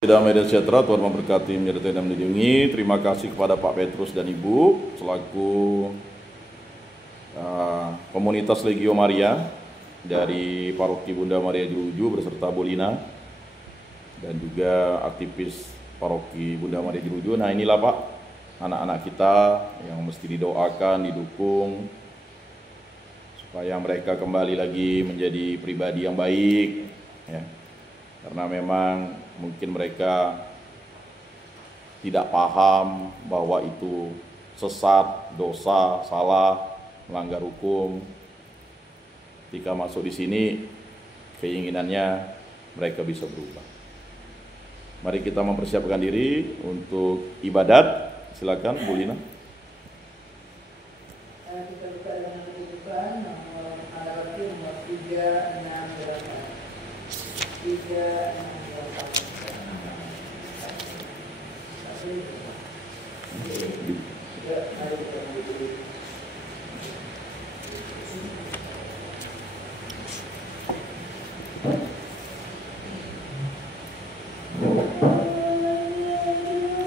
Damai dan sejahtera, Tuhan memberkati, menyertai dan melindungi. Terima kasih kepada Pak Petrus dan Ibu selaku komunitas Legio Maria dari Paroki Bunda Maria Jeruju beserta Bolina dan juga aktivis Paroki Bunda Maria Jeruju. Nah, inilah Pak, anak-anak kita yang mesti didoakan, didukung supaya mereka kembali lagi menjadi pribadi yang baik, ya. Karena memang mungkin mereka tidak paham bahwa itu sesat, dosa, salah, melanggar hukum. Ketika masuk di sini, keinginannya mereka bisa berubah. Mari kita mempersiapkan diri untuk ibadat. Silakan, Bu Lina. Kita buka dengan kehidupan nomor Al-Fatih nomor 368. 368.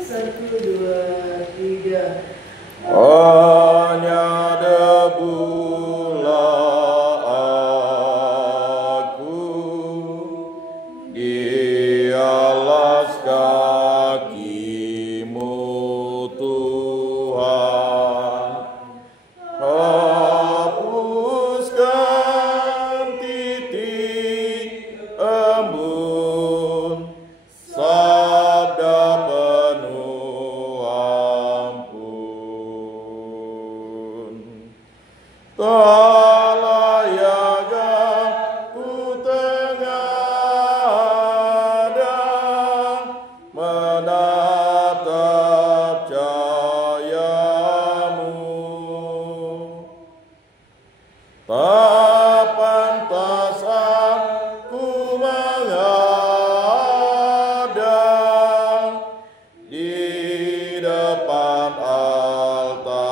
Satu, dua, tiga. Hanya debulah aku di alas kakimu Tuhan. Hapuskan titik embun sabda penuh ampun. Tak layak aku tengada menatap cahayamu. Tak pantas aku menghadap di depan altarmu.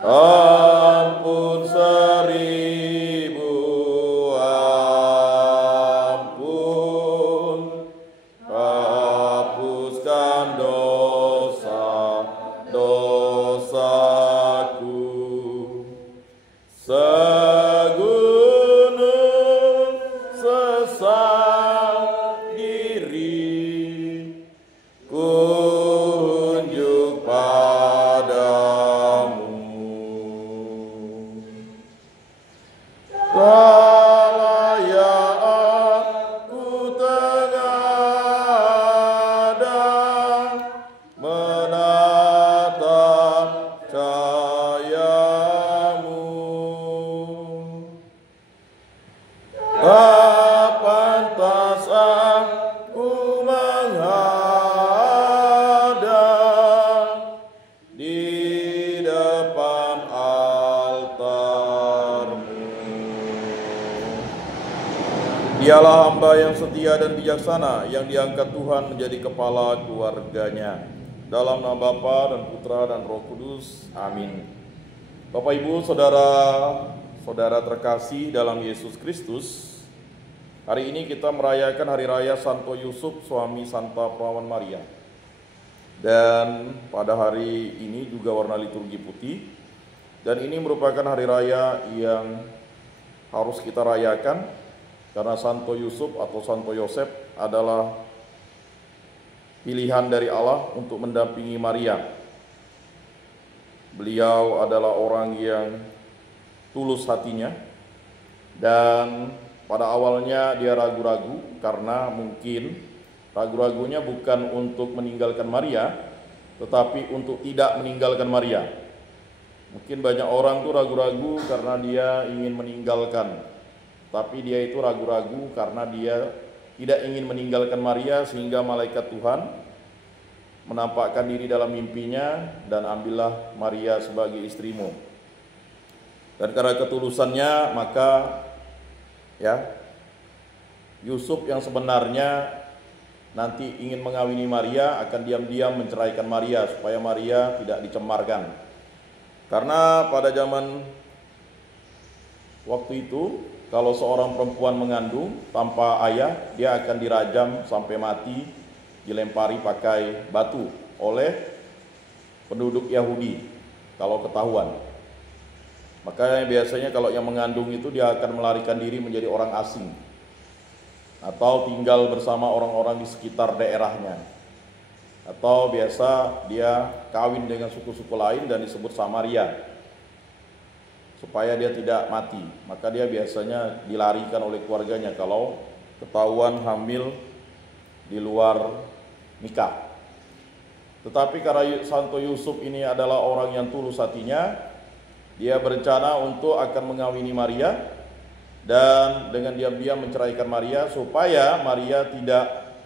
Ampun seribu ampun, hapuskan dosa-dosaku. Segunung sesat diri kunjuk padamu. Tak layak aku tengada menatap cahayamu. Tak pantas aku menghadap di depan altarmu. Dialah hamba yang setia dan bijaksana, yang diangkat Tuhan menjadi kepala keluarganya. Dalam nama Bapa dan Putra dan Roh Kudus. Amin. Bapak Ibu, saudara-saudara terkasih dalam Yesus Kristus, hari ini kita merayakan Hari Raya Santo Yusuf, suami Santa Perawan Maria. Dan pada hari ini juga warna liturgi putih. Dan ini merupakan hari raya yang harus kita rayakan karena Santo Yusuf atau Santo Yosef adalah pilihan dari Allah untuk mendampingi Maria. Beliau adalah orang yang tulus hatinya, dan pada awalnya dia ragu-ragu karena mungkin ragu-ragunya bukan untuk meninggalkan Maria, tetapi untuk tidak meninggalkan Maria. Mungkin banyak orang tuh ragu-ragu karena dia ingin meninggalkan, tapi dia itu ragu-ragu karena dia tidak ingin meninggalkan Maria, sehingga malaikat Tuhan menampakkan diri dalam mimpinya dan ambillah Maria sebagai istrimu. Dan karena ketulusannya, maka Yusuf yang sebenarnya nanti ingin mengawini Maria akan diam-diam menceraikan Maria supaya Maria tidak dicemarkan. Karena pada zaman waktu itu kalau seorang perempuan mengandung tanpa ayah, dia akan dirajam sampai mati, dilempari pakai batu oleh penduduk Yahudi kalau ketahuan. Makanya biasanya kalau yang mengandung itu dia akan melarikan diri menjadi orang asing atau tinggal bersama orang-orang di sekitar daerahnya, atau biasa dia kawin dengan suku-suku lain dan disebut Samaria supaya dia tidak mati. Maka dia biasanya dilarikan oleh keluarganya kalau ketahuan hamil di luar nikah. Tetapi karena Santo Yusuf ini adalah orang yang tulus hatinya, dia berencana untuk akan mengawini Maria dan dengan diam-diam menceraikan Maria supaya Maria tidak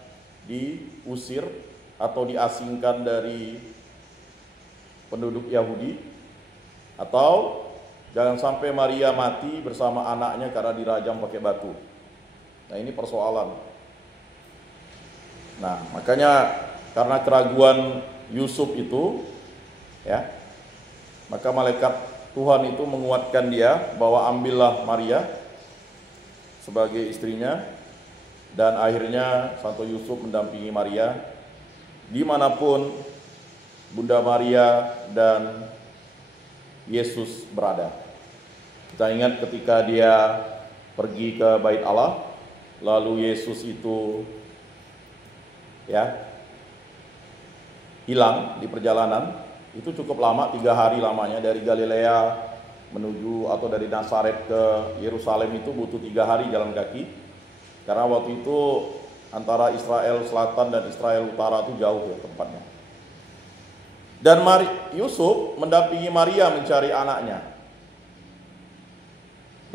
diusir atau diasingkan dari penduduk Yahudi, atau jangan sampai Maria mati bersama anaknya karena dirajam pakai batu. Nah, ini persoalan. Nah, makanya karena keraguan Yusuf itu, ya, maka malaikat Tuhan itu menguatkan dia bahwa ambillah Maria sebagai istrinya, dan akhirnya Santo Yusuf mendampingi Maria dimanapun Bunda Maria dan Yesus berada. Kita ingat ketika dia pergi ke Bait Allah, lalu Yesus itu hilang di perjalanan. Itu cukup lama, 3 hari lamanya dari Galilea menuju atau dari Nazaret ke Yerusalem itu butuh 3 hari jalan kaki. Karena waktu itu antara Israel Selatan dan Israel Utara itu jauh ya tempatnya. Dan Yusuf mendampingi Maria mencari anaknya.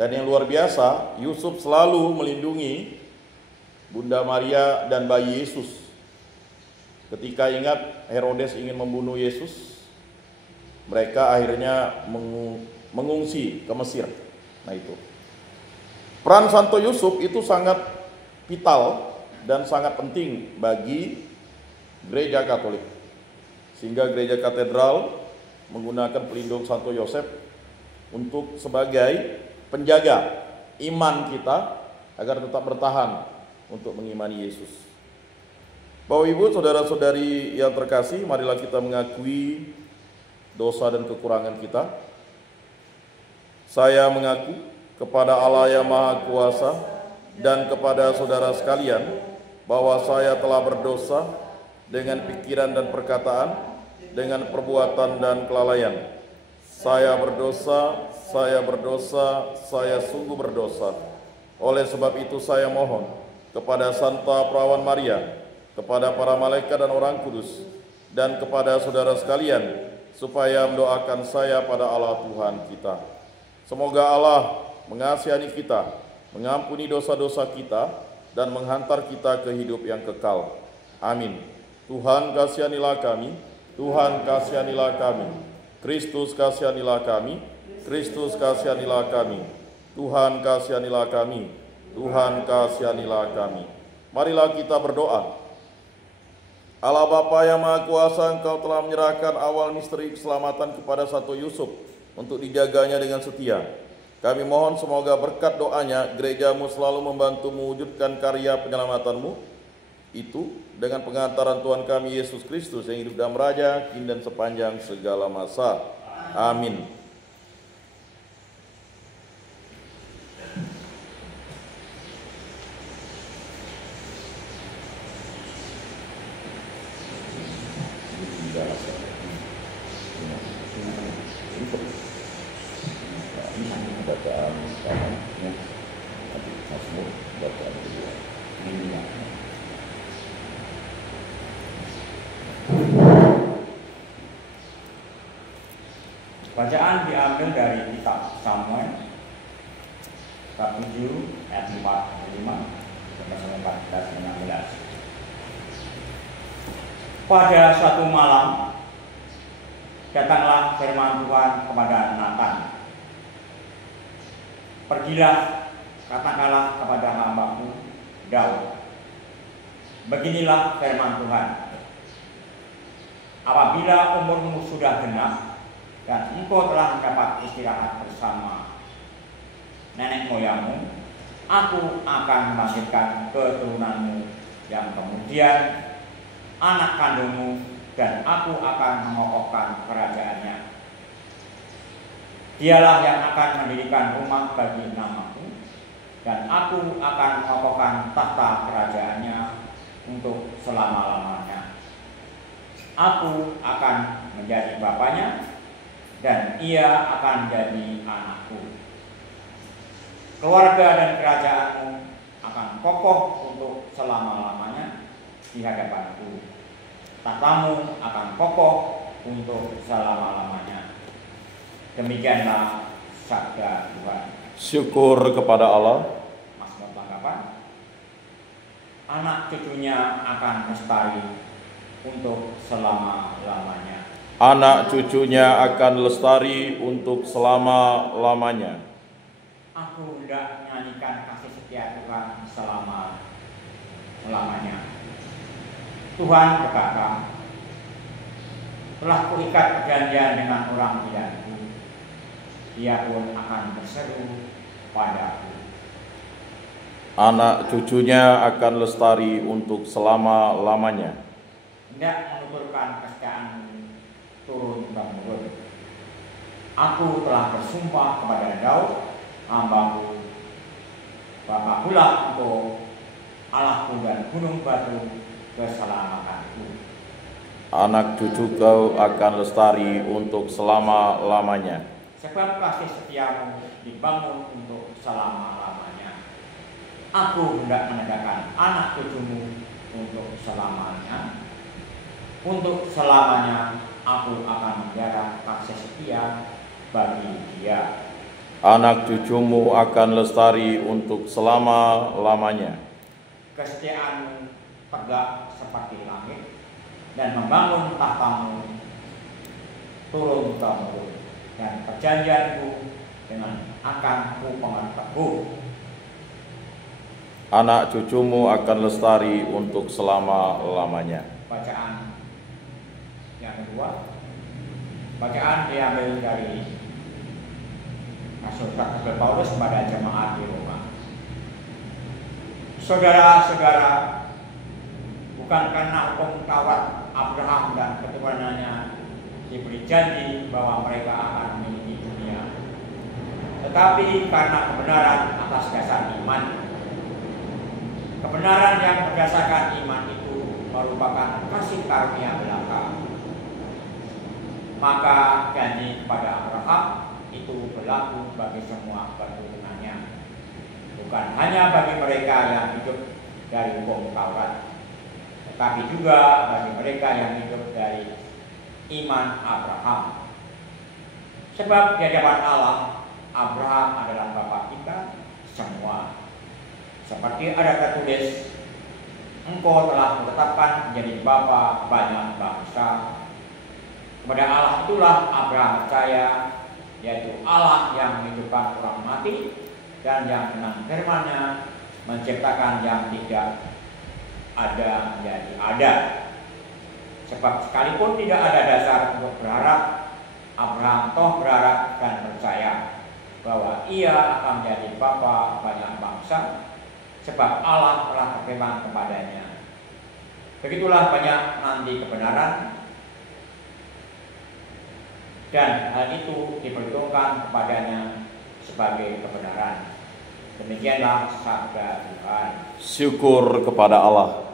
Dan yang luar biasa, Yusuf selalu melindungi Bunda Maria dan bayi Yesus. Ketika ingat Herodes ingin membunuh Yesus, mereka akhirnya mengungsi ke Mesir. Nah, itu peran Santo Yusuf itu sangat vital dan sangat penting bagi gereja Katolik, sehingga gereja katedral menggunakan pelindung Santo Yosef untuk sebagai penjaga iman kita agar tetap bertahan untuk mengimani Yesus. Bapak Ibu, saudara-saudari yang terkasih, marilah kita mengakui dosa dan kekurangan kita. Saya mengaku kepada Allah yang Maha Kuasa dan kepada saudara sekalian bahwa saya telah berdosa dengan pikiran dan perkataan, dengan perbuatan dan kelalaian. Saya berdosa, saya sungguh berdosa. Oleh sebab itu saya mohon kepada Santa Perawan Maria, kepada para malaikat dan orang kudus, dan kepada saudara sekalian, supaya mendoakan saya pada Allah Tuhan kita. Semoga Allah mengasihani kita, mengampuni dosa-dosa kita, dan menghantar kita ke hidup yang kekal. Amin. Tuhan kasihanilah kami, Tuhan kasihanilah kami, Kristus kasihanilah kami, Kristus kasihanilah kami, Tuhan kasihanilah kami, Tuhan kasihanilah kami. Marilah kita berdoa. Allah Bapa yang Maha Kuasa, Engkau telah menyerahkan awal misteri keselamatan kepada Santo Yusuf untuk dijaganya dengan setia. Kami mohon semoga berkat doanya gerejamu selalu membantu mewujudkan karya penyelamatanmu itu dengan pengantaran Tuhan kami Yesus Kristus yang hidup dan meraja kini dan sepanjang segala masa. Amin. Bacaan kamarnya, nanti Mazmur bacaan kedua. Bacaan diambil dari kitab Samuel bab 7 ayat 45 sampai 14 16. Pada suatu malam datanglah firman Tuhan kepada Nathan. Pergilah, katakanlah kepada hambaku Daud, beginilah firman Tuhan. Apabila umurmu sudah genap dan engkau telah mendapat istirahat bersama nenek moyangmu, Aku akan melahirkan keturunanmu yang kemudian anak kandungmu, dan aku akan mengokohkan kerajaannya. Dialah yang akan mendirikan rumah bagi namaku, dan aku akan mengokohkan tahta kerajaannya untuk selama-lamanya. Aku akan menjadi bapaknya, dan ia akan jadi anakku. Keluarga dan kerajaanmu akan kokoh untuk selama-lamanya di hadapanku. Tahtamu akan kokoh untuk selama-lamanya. Demikianlah sabda Tuhan. Syukur kepada Allah. Mazmur tanggapan. Anak cucunya akan lestari untuk selama-lamanya. Anak cucunya akan lestari untuk selama-lamanya. Aku hendak menyanyikan kasih setia Tuhan selama-lamanya. Tuhan berkata, telah kuikat perjanjian dengan orang pilihanku, dia pun akan berseru padaku. Anak cucunya akan lestari untuk selama-lamanya. Hendak menuturkan kesetiaanmu turun temurun. Aku telah bersumpah kepada Daud, hambaku, Bapakkulah engkau, Allahku dan gunung batu keselamatanku. Anak cucu kau akan lestari untuk selama-lamanya. Sebab kasih setiamu dibangun untuk selama-lamanya. Aku hendak menegakkan anak cucumu untuk selamanya. Untuk selamanya aku akan memelihara kasih setia bagi dia. Anak cucumu akan lestari untuk selama-lamanya. Kesetiaanmu tegak seperti langit, dan membangun tahtamu turun temurun, dan perjanjianku dengan akan kupegang teguh. Anak cucumu akan lestari untuk selama-lamanya. Bacaan yang kedua, bacaan diambil dari Rasul Paulus kepada jemaat di Roma. Saudara-saudara, bukan karena hukum Taurat Abraham dan keturunannya diberi janji bahwa mereka akan memiliki dunia, tetapi karena kebenaran atas dasar iman. Kebenaran yang berdasarkan iman itu merupakan kasih karunia belaka. Maka janji kepada Abraham itu berlaku bagi semua keturunannya, bukan hanya bagi mereka yang hidup dari hukum Taurat, tetapi juga bagi mereka yang hidup dari iman Abraham. Sebab di hadapan Allah, Abraham adalah bapa kita semua. Seperti ada tertulis, engkau telah ditetapkan menjadi bapa banyak bangsa. Kepada Allah itulah Abraham percaya, yaitu Allah yang menghidupkan orang mati dan yang dengan firman-Nya menciptakan yang tidak ada menjadi ada. Sebab sekalipun tidak ada dasar untuk berharap, Abraham toh berharap dan percaya bahwa ia akan menjadi bapa banyak bangsa, sebab Allah telah berfirman kepadanya. Begitulah banyak nanti kebenaran, dan hal itu diperhitungkan kepadanya sebagai kebenaran. Demikianlah sabda Tuhan. Syukur kepada Allah.